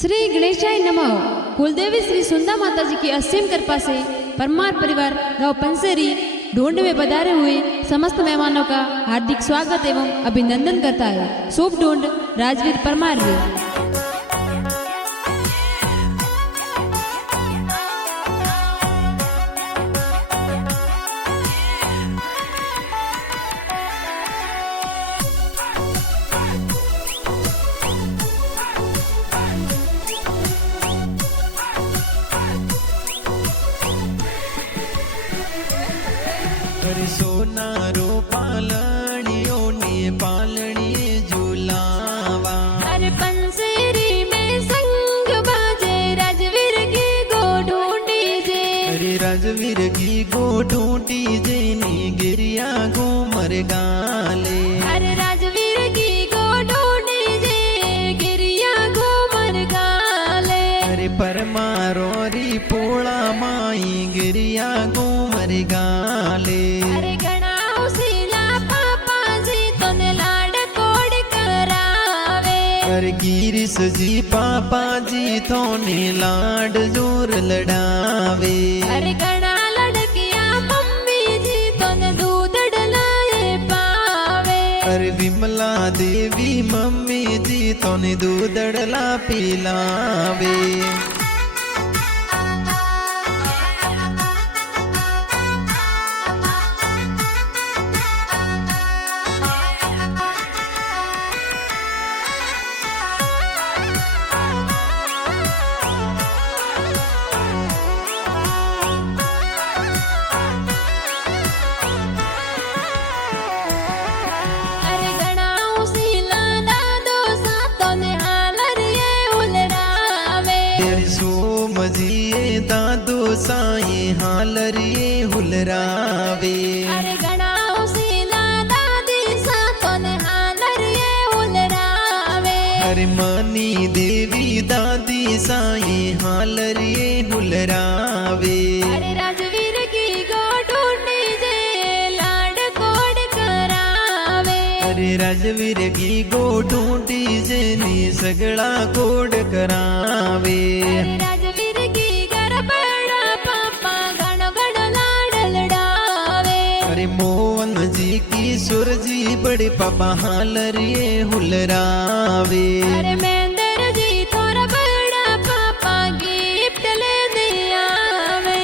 श्री गणेशाय नमः। कुलदेवी श्री सुंदा माता जी की असीम कृपा से परमार परिवार गांव पंसेरी ढूंढ में पधारे हुए समस्त मेहमानों का हार्दिक स्वागत एवं अभिनंदन करता है शुभ ढूंढ राजवीर परमार रे। सोनारो पालणियों ने पालणिए झूलावा। अरे पंसेरी में संग बाजे राजवीर की गो ढूंढी जे। अरे राजवीर की गो ढूंढी जे नी गिरिया गो मर गाले। अरे राजवीर की गो ढूंढी जे गिरिया गो मर गाले। अरे परमारो री पोला माई गिरिया गो मर गाले। अरे गणाओ सीला पापा जी तने लाड कोड करावे। अरे गिरीश जी पापा जी थोने लाड जोर लड़ावे। अरे गणा लड़किया मम्मी जी तने दूध डलाए पावे। अरे विमला देवी मम्मी जी तोने दूध डला पिलावे। अरे गणाओ सीला दादो सा तने हालर ये उलरावे। अरे सोम जी दादो साई हालरिए हुलरावे। अरे गणाओ सीला दादी सा तने हालर ये उलरावे। अरे मानी देवी दादी साई हालरिए हुलरावे। अरे राजवीर की गो ढूंढी जे लाड कोड करावे। अरे राजवीर की गो ढूंढी जेनी सगळा कोड करावे। अरे राजवीर की गरबड़ा पापा गण गण लाड लड़ावे। अरे मोहन जी की सुर जी बड़े पापा हालरिए हुलरावे। अरे महेंद्र जी थोड़ा बड़ा पापा गिफ्ट ले दिया वे।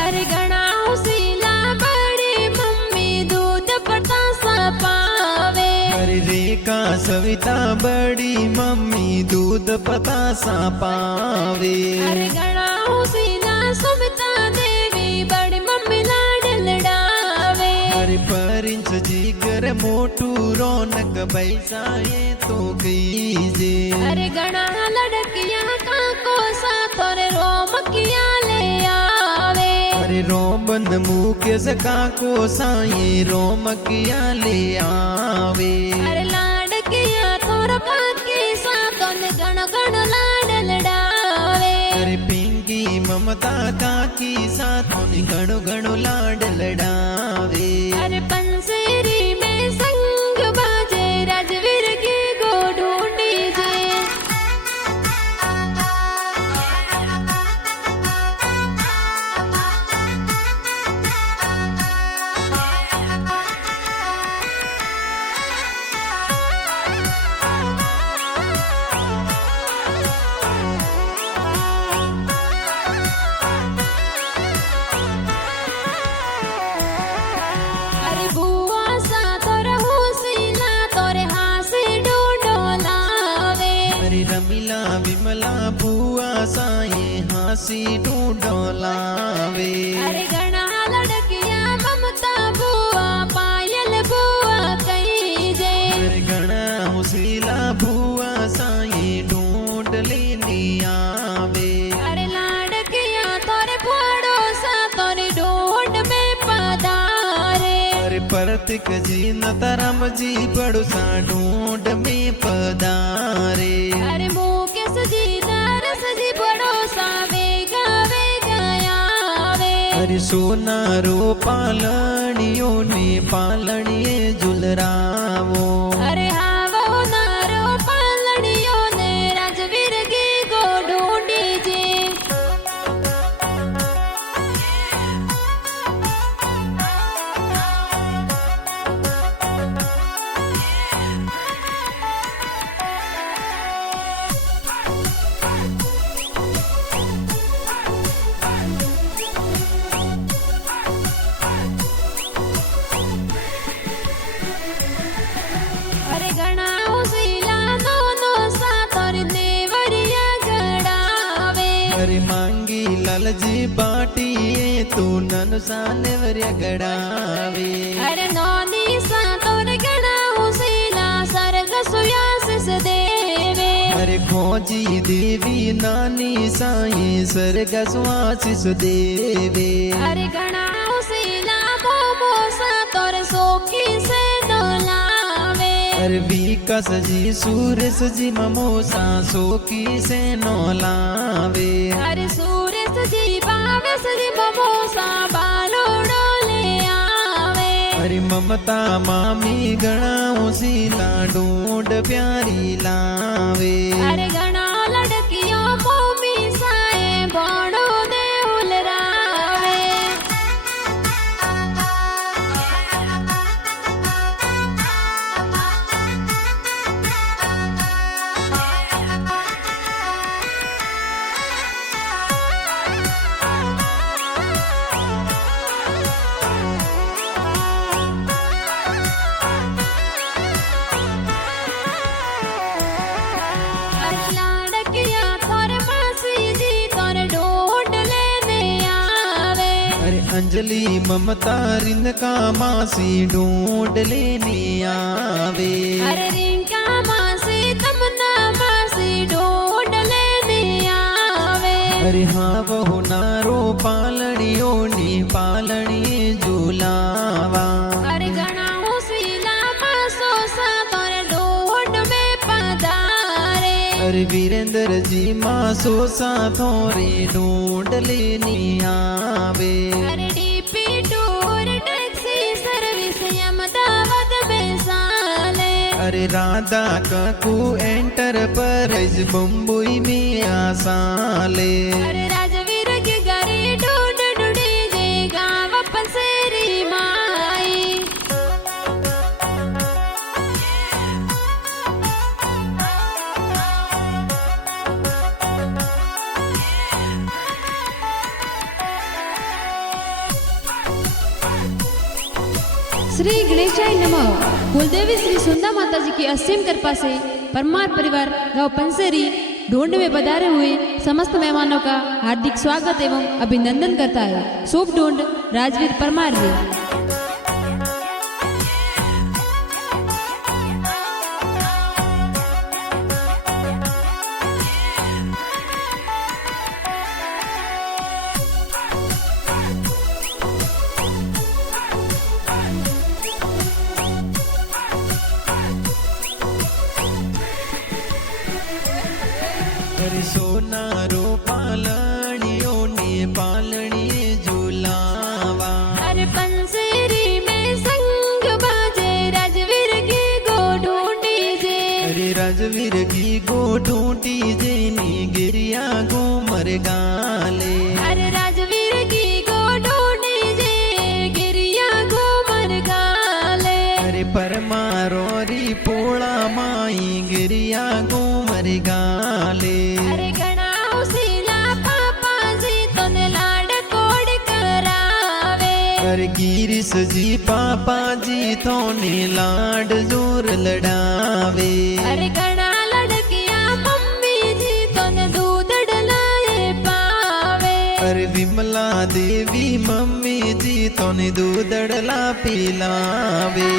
अरे गणाओ सीला बड़ी मम्मी दूध पतासा पावे। अरे रेखा सविता बड़ी मम्मी दूध पतासा पावे। अरे गणाओ सीला सुमिता देवी बड़ी मम्मी लाड लड़ावे। अरे परिंच जी घर मोटू रौनक बैसा ये तो गई जे। अरे गणा लड़किया का कोसा तोरे रोमकिया ले आवे। अरे रोमन मुकेश का को साई रोमकिया ले आवे। अरे लाडकिया तोर बाकी सा तोने गण गण लाड लड़ावे। अरे पिंकी ममता काकी साथों घणो घणो लाड लड़ावे। अरे पंसेरी में संग बाजे राजवीर की गो ढूंढी जे। अरे बुआ सा तोरे हुसीला तोरे हासी ढूंढो लावे। अरे रमीला विमला बुआ साई हासी ढूंढो लावे। अरे गणा लड़किया ममता बुआ पायल बुआ कहीं जे। अरे घना हुसीला बुआ साई ढूंढ लेनी आवे। अरे लाडकिया तोरे पड़ोसा तोरी ढूंढ में पदा प्रतीक जी नताराम जी पड़ोसा ढूंढ में पधारे। अरे मुकेश जी नरस जी पड़ोसा वेगा वेगा आवे। अरे सोनारो पालणियों ने पालणिए झुलरावो। अरे आवो नारो पालणियों ने राजवीर की गो ढूंढी जे। अरे घणा उसीला दोनों सातोर नेवरिया गड़ावे। अरे मांगी लालजी बाटिए तू ननुसा नेवरिया गड़ावे। अरे नौनी सातोर घणा उसीला सर्ग सुयासिस देवे। अरे खोजी देवी नानी साई स्वर्ग सुआसिस देवे। अरे घणा उसीला मोमो सातोर सोखी से डोलावे। अरे विकास जी सूरज जी ममोसा सोकी से नौलावे। अरे सूरज जी बावेस जी ममोसा बालोड़ो ले आवे। अरे ममता मामी गणा उसीला ढूंढ प्यारी लावे। अरे घणा लड़कियों मोमी साए बड़ो दे उलरावे। अरे लाड़किया तोर मासी जी तोर ढूंढ लेने आवे। अरे अंजलि ममता रिंका मासी ढूंढ लेने आवे। अरे रिंका मासी तमन्ना मासी ढूंढ लेने आवे। अरे हाँ वो नारो पालणियों ने पालणिए झूलावा। अरे घणा उसीला मासो सा तोर ढूंढ में पधारे। अरे वीरेंद्र जी मासो सा थोरे ढूंढ लेने आवे। अरे DP tour taxi service Ahmedabad में साले। अरे राधा काकू एंटरप्राइज बम्बई में आसाले। अरे राजवीर की गाड़ी ढूंढ ढूंढी जे गाँव पंसेरी माई। श्री गणेशाय नमः। कुलदेवी श्री सुंदा माता जी की असीम कृपा से परमार परिवार गांव पंसेरी ढूंढ में पधारे हुए समस्त मेहमानों का हार्दिक स्वागत एवं अभिनंदन करता है शुभ ढूंढ राजवीर परमार जी। अरे सोनारो पालणियों ने पालणिए झूलावा। अरे पंसेरी में संग बाजे राजवीर की गो ढूंढी जे। अरे राजवीर की गो ढूंढी जेनी गिरिया गो मर गाले। अरे राजवीर की गो ढूंढी जे गिरिया गो मर गाले। अरे परमारोरी पोड़ा माई गिरिया गो मर गाले। अरे घणा उसीला पापा जी तोने लाड कोड करावे। अरे गिरीश जी पापा जी थोने लाड जोर लड़ावे। अरे घणा लड़कियां मम्मी जी तोने दूध डलाए पावे। अरे विमला देवी मम्मी जी तोने दूधड़ला पिलावे।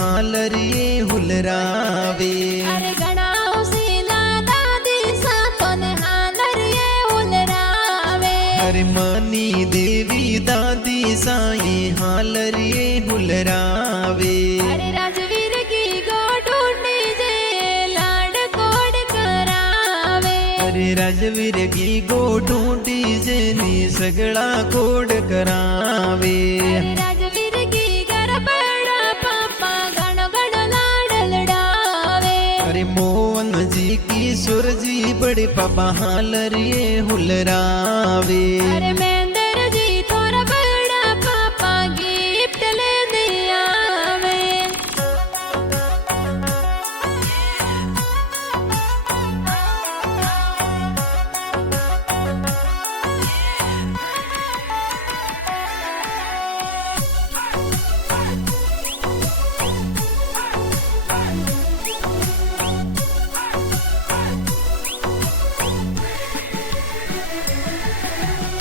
હાલરીએ હુલરાવે. અરે ઘણા ઉસીલા દાદી સાતોને હાલરીએ ઉલરાવે. અરે મની દેવી દાદી સાઈ હાલરીએ હુલરાવે. અરે રાજવીર કી ગોઢુંડી જે લાડ કોડ કરાવે. અરે રાજવીર ગી ગોઢુંડી જેની સગળા કોડ કરાવે. અરે રાજવીર કી ગરબડા પાપા ઘણો ઘણો લાડ લડાવે. અરે મોહનજી કિશોરજી બડે પાપા હાલરીએ હુલરાવે. અરે મેંદરજી થોડા બડા પાપા ગિફ્ટ લેને આવે.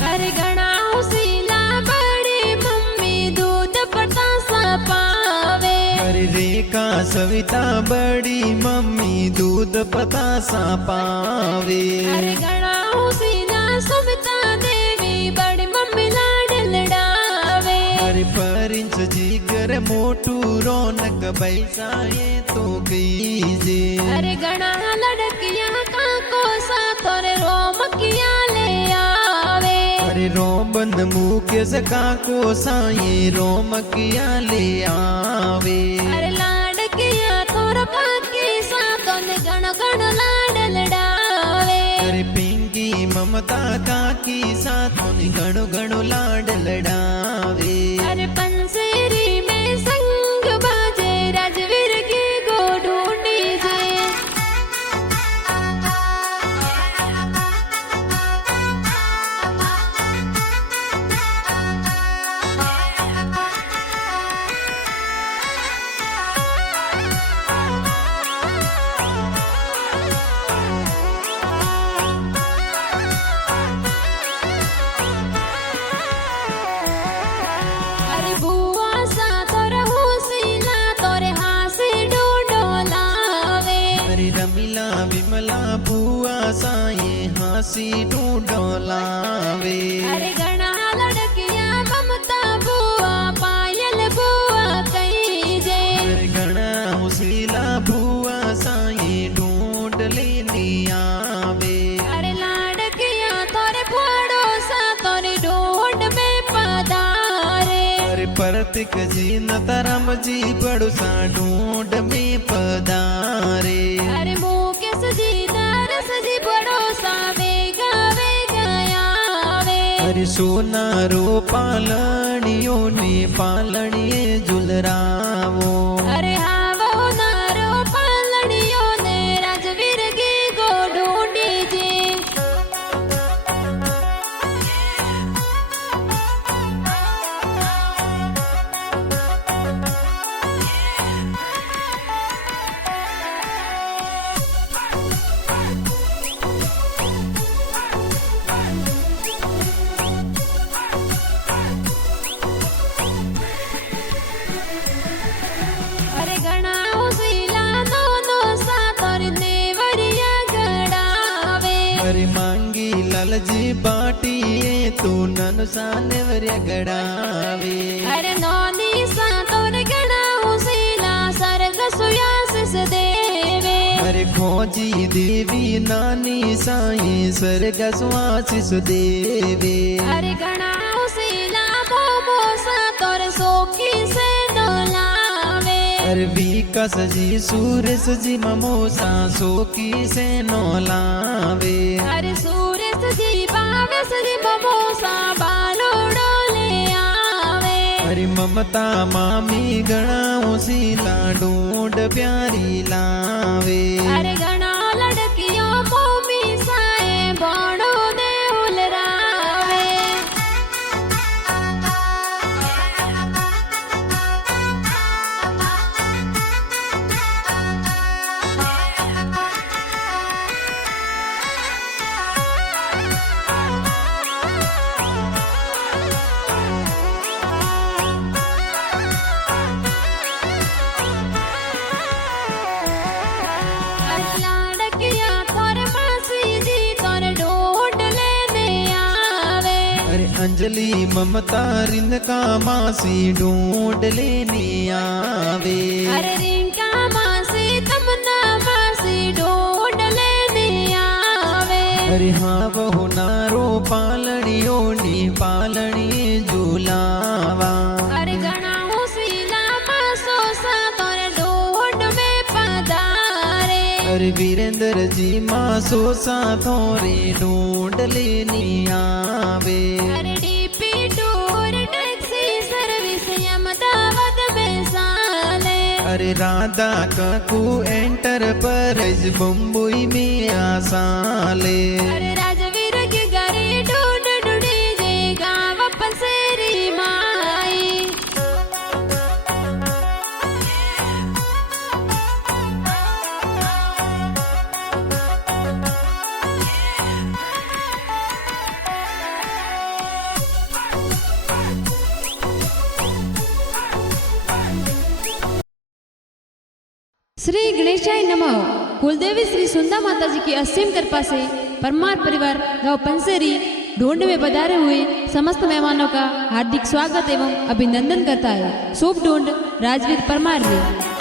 અરે ઘણા ઉસીલા બડી મમ્મી દૂધ પતાસા પાવે. અરે રેખા સવિતા બડી મમ્મી દૂધ પતાસા પાવે. અરે ઘણા ઉસીલા સુમિતા દેવી બડી મમ્મી લાડ લડાવે. અરે પરિંચ જીગર મોટું રોનક બૈસાએ તો કીજે. અરે ઘણા લડકિયા કાકો સાતોરે રોમકિયા લે આવે. અરે રોમબંધ મુકેશ કાકો સાયે રોમકિયા લે આવે. અરે લાડકિયા તોર કાકી સાતોને ઘણો ઘણો લાડ લડાવે. અરે પિંકી મમતા કાકી સાથોની ઘણો ઘણો લાડ લડાવે. અરે पंसेरी में संग बाजे राजवीर की गोढूंढी जे. अरे बुआ सा तोर हुसीला तोरे हासे डूडो लावे. અરે રમીલા વિમલા ભુઆ સાયે હાસી ઢૂંઢો લાવે. अरे घणा लड़कियां ममता बुआ पायल बुआ कही जे. અરે ઘણા હુસીલા ભુઆ સાયે ઢૂંઢ લેને આવે. अरे लाडकियां तोरे फोड़ो सा तोरी ढूंढ में पधारे. અરે પ્રતિક જી નતરમજી બડુસા ઢૂંઢ में પધારે. अरे मुकेश जी नरस जी भरोसा वेगा वेगा आवे. અરે સોનારો પાલણીઓ ને પાલણીએ ઝુલરાવો. अरे हावो नारो पालड़ियो ने राजवीर की गोढूंढी जी. अरे घणा उसीला दोनों सातोर नेवरिया गड़ावे. અરે માંગી લાલજી બાટીએ તું નનસાને વર્ય ગડાવે. अरे नौनी सातोर घणा उसीला सर्ग सुयासिस देवे. અરે ખોજી દેવી નાની સાયે સ્વર્ગ સ્વાસિસ દેવે. अरे घणा उसीला मोमो सातोर सोखी से डोलावे. અરે વિકાસજી સુરેશજી મમોસા સોકી સે નો લાવે. अरे सूरज जी बावस जी बमोसा बालोड़ो ले आवे. અરે મમતા મામી ઘણા ઓસીલા ઢૂંઢ પ્યારી લાવે. अरे घणा लड़कियों मोमी साए बोड़ो दे उलरावे. अंजलि ममता रिंका मासी ढूंढ लेने आवे। अरे रिंका मासी तमन्ना मासी ढूंढ लेने आवे। अरे हाँ वो नारो पालणियों नी पालणी झूलावा। अरे घणा उसीला मासो सातोरे ढूंढ में पधारे। अरे वीरेंद्र जी मासो साथोरे ढूंढ लेने आवे। अरे DP tour taxi service Ahmedabad में साले। अरे राधा काकू एंटरप्राइज बम्बई में आसाले। अरे राजवीर की गाड़ी ढूंढ ढूंढी जे गाँव पंसेरी माई। श्री गणेशाय नमः। कुलदेवी श्री सुंदा माता जी की असीम कृपा से परमार परिवार गांव पंसेरी ढूंढ में पधारे हुए समस्त मेहमानों का हार्दिक स्वागत एवं अभिनंदन करता है। शुभ ढूंढ राजवीर परमार जी।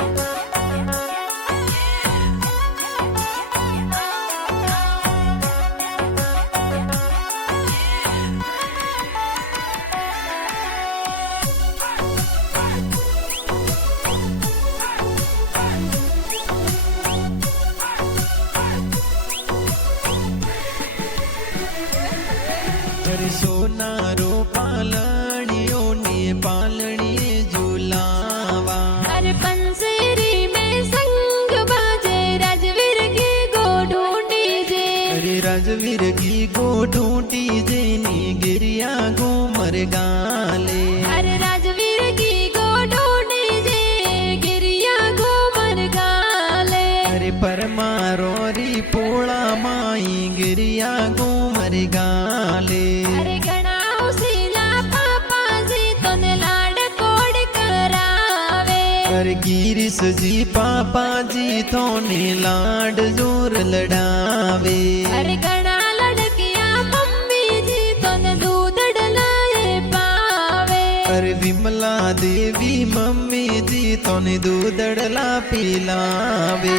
अरे सोनारो पालणियों ने पालणी झूलावा। अरे पंसेरी में संग बाजे राजवीर की गो ढूंढी जे। अरे राजवीर की गो ढूंढी जे नी गिरिया गो मर गाले। अरे राजवीर की गो ढूंढी जे गिरिया गो मर गाले। अरे परमारो री पोड़ा माई गिरिया गो मर गाले। अरे घणा उसीला पापा जी तोने लाड कोड करावे। अरे गिरीश जी पापा जी थोने लाड जोर लड़ावे। अरे घणा लड़कियां मम्मी जी तोने दूध डलाए पावे। अरे विमला देवी मम्मी जी तोने दूध डला पिलावे।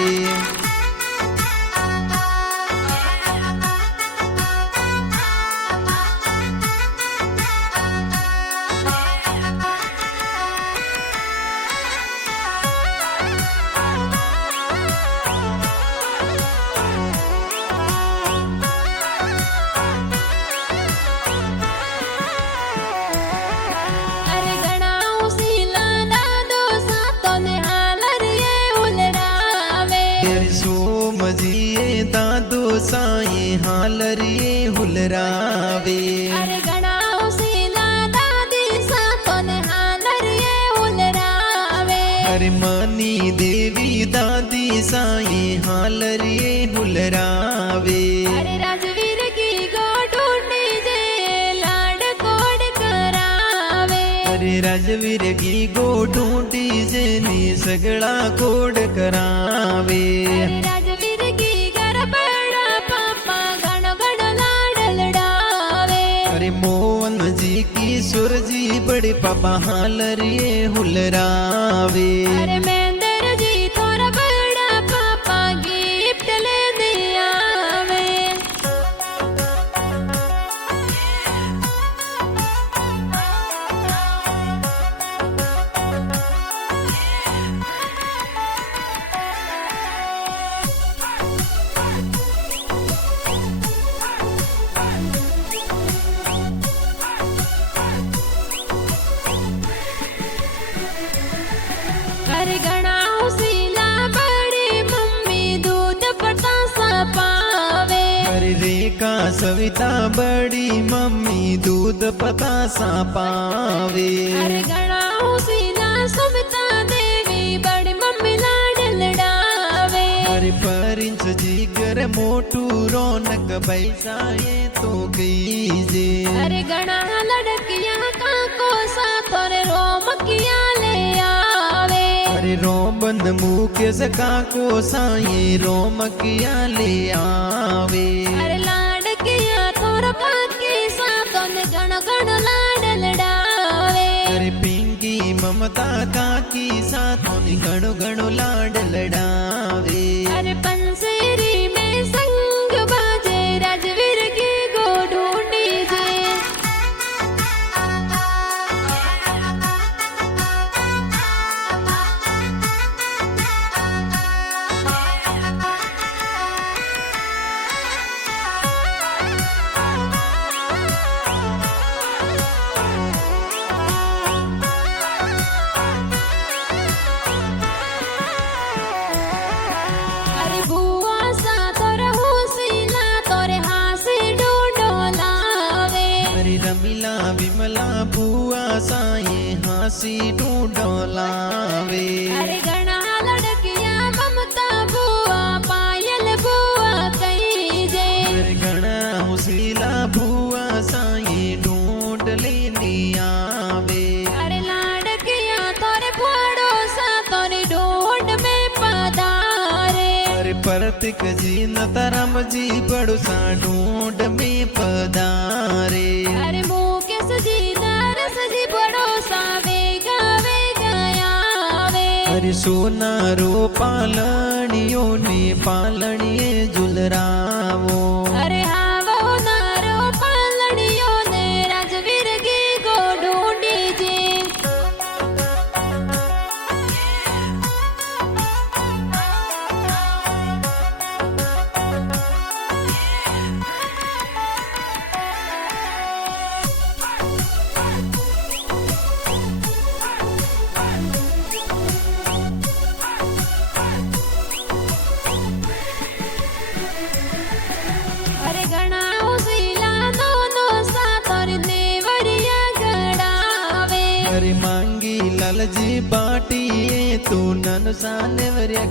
अरे घणा उसीला दादो सातोने हालर ये उलड़ावे। अरे सोम जी दादो साए हालरिए हुलरावे। अरे घणा उसीला दादी सातोने हालर ये उलड़ावे। अरे मानी देवी दादी साए हालरिए हुलरावे। अरे राजवीर की गो ढूंढी जे लाड कोड करावे। अरे राजवीर की गो ढूंढी जे नी सगळा कोड करावे। अरे राजवीर की घर बड़ा पापा घणो घणो लाड लड़ावे। अरे मोहन जी की सुर जी बड़े पापा हालरिए हुलरावे। अरे महेंद्र जी थोड़ा बड़ा पापा गिफ्ट ले दिया वे। अरे घणा उसीला बड़ी मम्मी दूध पतासा पावे। अरे रेखा सविता बड़ी मम्मी दूध पतासा पावे। अरे घणा उसीला सुमिता देवी बड़ी मम्मी लाड लड़ावे। अरे परिंच जी कर मोटू रौनक पैसा ये तो गई जे। अरे घणा लड़कियां काको सातोरे रोम किया ले आवे। अरे रोमबंद मुकेश काको साए रोम किया ले आवे। अरे लाड किया तोर पाकी सातोने घण घण મમતા કાકી સાથોની ઘણું ઘણું લાડ લડાવે. अरे पंसेरी में संग बाजे राजवीर की गो ढूंढी जे. अरे बुआ सा तोर हुसीला तोरे हासे ढूंढो लावे. અરે રમીલા વિમલા ભુવા સાએ હાસી ઢૂંઢો લાવે. अरे घना लड़किया ममता बुआ पायल बुआ कही जे. અરે ઘણા હોશીલા ભુવા સાએ ઢૂંઢ લેની આવે. अरे लाडकिया तोरे फुआड़ो सा तोरे ढूंढ में पधारे. અરે પરતિક જી નતરમ જી બડુસા ઢૂંઢ में પધારે. अरे मुकेश जी नरस जी बड़ो सा वेगा वेगा आवे. અરે સોનારો પાલણીઓ ને પાલણીએ ઝુલરાવો. अरे हावो नारो पालड़ियों ने राजवीर की गो ढूंढी जे. अरे घना उसीला दोनों सा तोर नेवरिया गड़ावे. અરે માંગી લાલજી બાટીએ તું નન સાને વર્યા